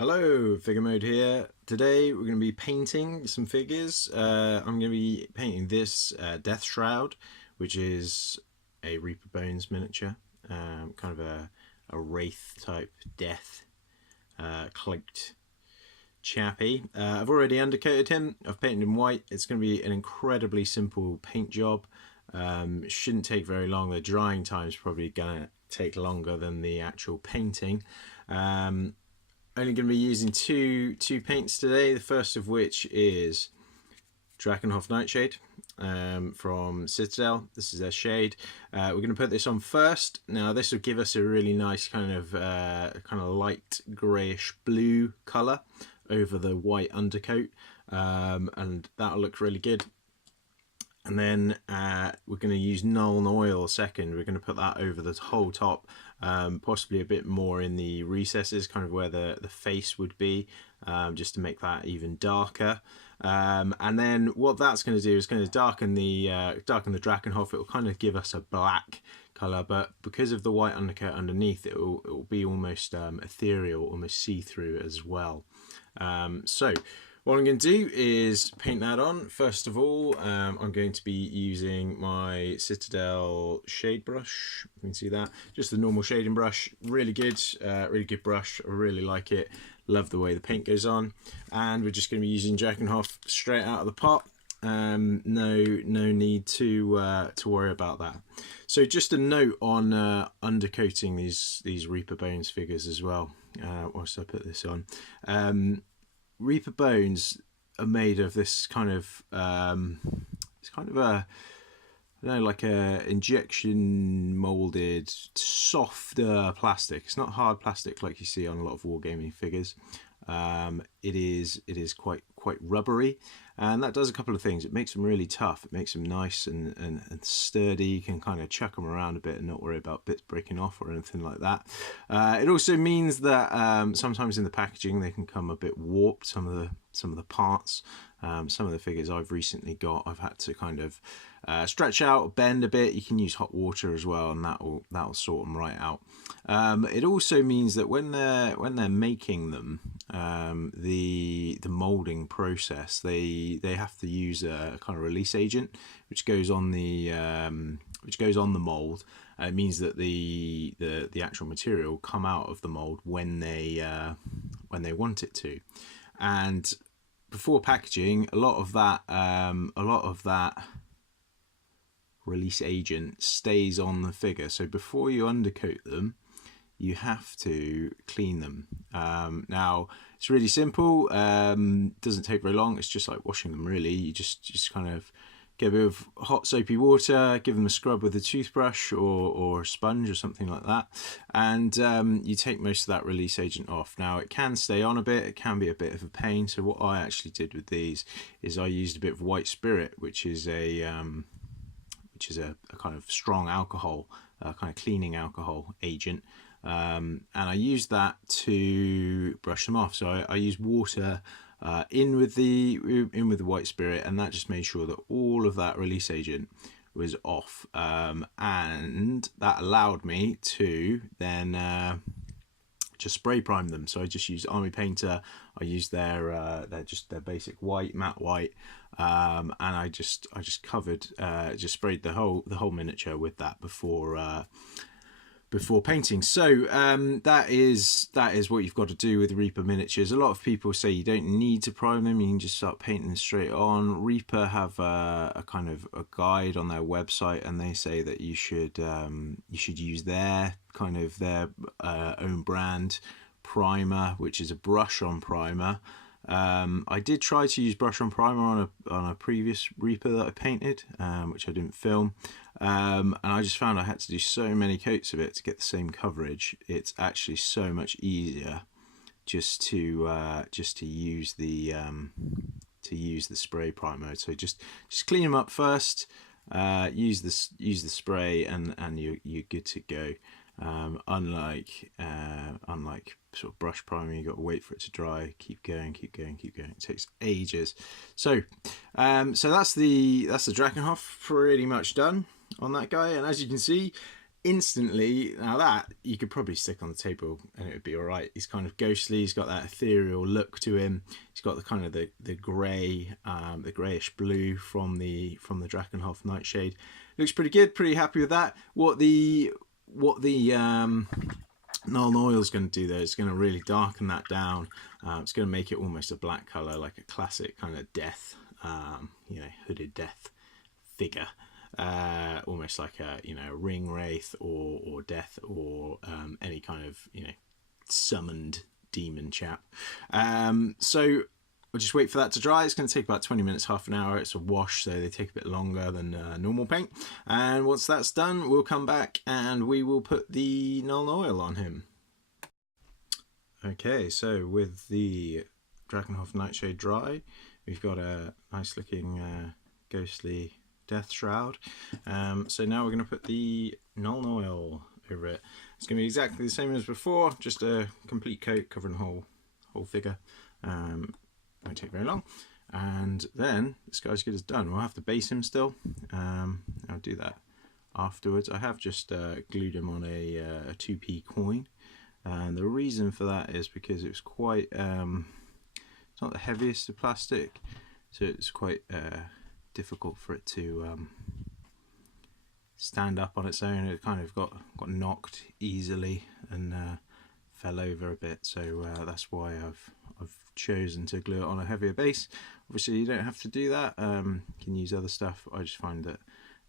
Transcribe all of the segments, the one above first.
Hello, Figure Mode here. Today we're going to be painting some figures. I'm going to be painting this Death Shroud, which is a Reaper Bones miniature, kind of a wraith type death cloaked chappy. I've already undercoated him. I've painted him white. It's going to be an incredibly simple paint job. It shouldn't take very long. The drying time is probably going to take longer than the actual painting. Only going to be using two paints today. The first of which is Drakenhof Nightshade from Citadel. This is their shade. We're going to put this on first. Now this will give us a really nice kind of light greyish blue colour over the white undercoat, and that'll look really good. And then we're going to use Nuln Oil second. We're going to put that over the whole top, possibly a bit more in the recesses, kind of where the face would be, just to make that even darker. And then what that's going to do is going to darken the Drakenhof. It will kind of give us a black colour, but because of the white undercoat underneath, it will be almost ethereal, almost see-through as well. So what I'm going to do is paint that on. First of all, I'm going to be using my Citadel shade brush. You can see that, just the normal shading brush. Really good brush. I really like it. Love the way the paint goes on. And we're just going to be using Drakenhof straight out of the pot. No need to worry about that. So just a note on undercoating these Reaper Bones figures as well. Whilst I put this on. Reaper Bones are made of this kind of it's kind of a, I don't know, like a injection molded softer plastic. It's not hard plastic like you see on a lot of wargaming figures. It is quite rubbery, and that does a couple of things. It makes them really tough. It makes them nice and sturdy. You can kind of chuck them around a bit and not worry about bits breaking off or anything like that. It also means that sometimes in the packaging they can come a bit warped. Some of the parts. Some of the figures I've recently got, I've had to kind of stretch out, bend a bit. You can use hot water as well, and that'll sort them right out. It also means that when they're making them, the molding process, they have to use a kind of release agent which goes on the mold. It means that the actual material come out of the mold when they want it to, and before packaging, a lot of that release agent stays on the figure. So before you undercoat them, you have to clean them. Now it's really simple. Doesn't take very long. It's just like washing them, really. You just kind of get a bit of hot soapy water, give them a scrub with a toothbrush or a sponge or something like that, and you take most of that release agent off. Now it can stay on a bit, it can be a bit of a pain, so what I actually did with these is I used a bit of white spirit, which is a kind of strong alcohol, kind of cleaning alcohol agent, and I used that to brush them off. So I used water in with the white spirit, and that just made sure that all of that release agent was off, and that allowed me to then just spray prime them. So I just used Army Painter. I used their basic white, matte white, and I just covered, just sprayed the whole miniature with that before painting. So that is what you've got to do with Reaper miniatures. A lot of people say you don't need to prime them, you can just start painting straight on. Reaper have a kind of a guide on their website, and they say that you should use their own brand primer, which is a brush on primer. I did try to use brush on primer on a previous Reaper that I painted, which I didn't film, and I just found I had to do so many coats of it to get the same coverage. It's actually so much easier just to use the spray primer. So just clean them up first, use the spray, and you're good to go. Unlike sort of brush priming, you've got to wait for it to dry, keep going. It takes ages. So that's the Drakenhof pretty much done on that guy, and as you can see, instantly, now that you could probably stick on the table and it would be all right. He's kind of ghostly. He's got that ethereal look to him. He's got the kind of the grey, the greyish blue from the Drakenhof Nightshade. Looks pretty good. Pretty happy with that. What the Null Oil is going to do though, is going to really darken that down. It's going to make it almost a black colour, like a classic kind of death, you know, hooded death figure. Almost like a, you know, ring wraith or death, or any kind of, you know, summoned demon chap. So we'll just wait for that to dry. It's going to take about 20 minutes, half an hour. It's a wash, so they take a bit longer than normal paint. And once that's done, we'll come back and we will put the Null Oil on him. Okay, so with the Drakenhof Nightshade dry, we've got a nice looking ghostly Death Shroud. So now we're going to put the Null Oil over it. It's going to be exactly the same as before, just a complete coat covering the whole figure. Won't take very long. And then this guy's good as done. We'll have to base him still. I'll do that afterwards. I have just glued him on a 2p coin. And the reason for that is because it was quite, it's not the heaviest of plastic, so it's quite difficult for it to stand up on its own. It kind of got knocked easily and fell over a bit, so that's why I've chosen to glue it on a heavier base. Obviously you don't have to do that, you can use other stuff. I just find that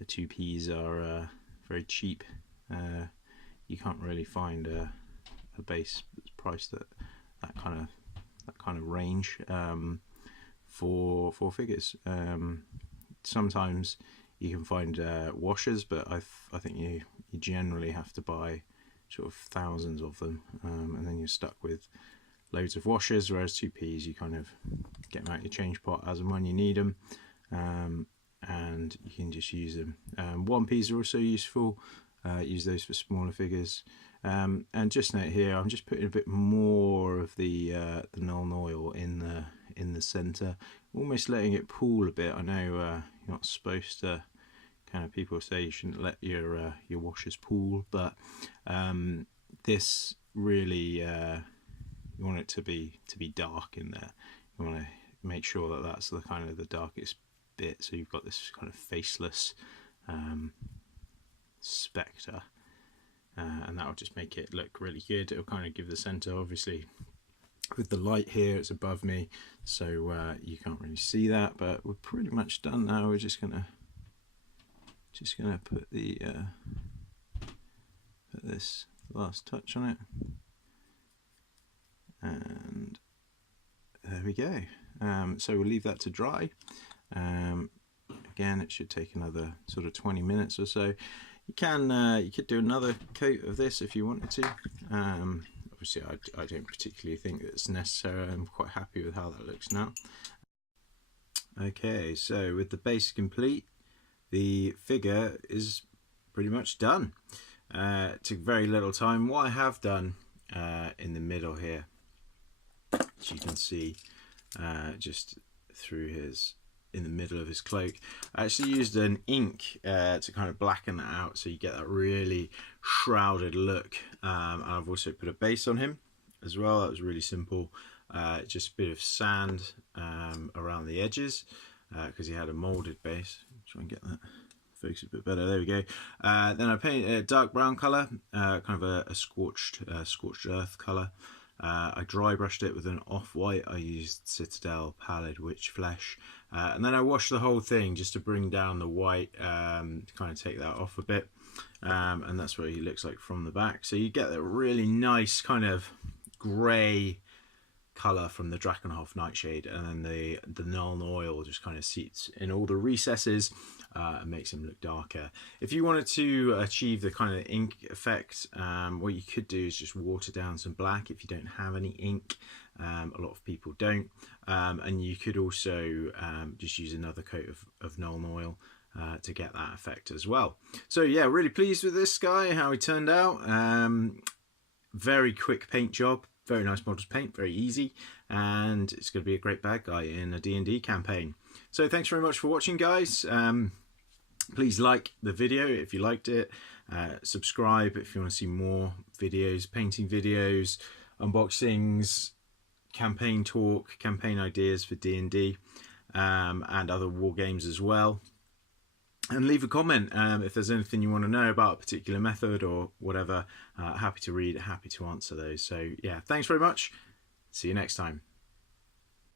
the 2Ps are very cheap. You can't really find a base that's priced at that kind of range for figures. Sometimes you can find washers, but I think you generally have to buy sort of thousands of them, and then you're stuck with loads of washers, whereas 2Ps you kind of get them out your change pot as and when you need them, and you can just use them. 1Ps are also useful. Use those for smaller figures. And just note here, I'm just putting a bit more of the Null Oil in the centre, almost letting it pool a bit. I know you're not supposed to, kind of, people say you shouldn't let your washers pool, but this really, you want it to be dark in there. You want to make sure that that's the kind of the darkest bit, so you've got this kind of faceless spectre, and that will just make it look really good. It'll kind of give the centre, obviously with the light here it's above me, so you can't really see that, but we're pretty much done now. We're just gonna put the put this last touch on it, and there we go. So we'll leave that to dry. Again, it should take another sort of 20 minutes or so. You could do another coat of this if you wanted to. Obviously I don't particularly think that it's necessary. I'm quite happy with how that looks now. Okay, so with the base complete, the figure is pretty much done. It took very little time. What I have done in the middle here, as you can see, just through in the middle of his cloak, I actually used an ink to kind of blacken that out, so you get that really shrouded look. And I've also put a base on him as well. That was really simple, just a bit of sand around the edges, because he had a molded base. Try and get that focus a bit better. There we go. Then I painted a dark brown color, kind of a scorched earth color. I dry brushed it with an off-white. I used Citadel Pallid Witch Flesh, and then I washed the whole thing just to bring down the white, to kind of take that off a bit, and that's what he looks like from the back. So you get that really nice kind of grey colour from the Drakenhof Nightshade, and then the Null Oil just kind of seeps in all the recesses and makes him look darker. If you wanted to achieve the kind of ink effect, what you could do is just water down some black if you don't have any ink. A lot of people don't, and you could also just use another coat of Null Oil to get that effect as well. So yeah, really pleased with this guy, how he turned out. Very quick paint job. Very nice models paint, very easy, and it's going to be a great bad guy in a D&D campaign. So thanks very much for watching, guys. Please like the video if you liked it. Subscribe if you want to see more videos, painting videos, unboxings, campaign talk, campaign ideas for D&D, and other war games as well. And leave a comment if there's anything you want to know about a particular method or whatever. Happy to read, happy to answer those. So yeah, thanks very much. See you next time.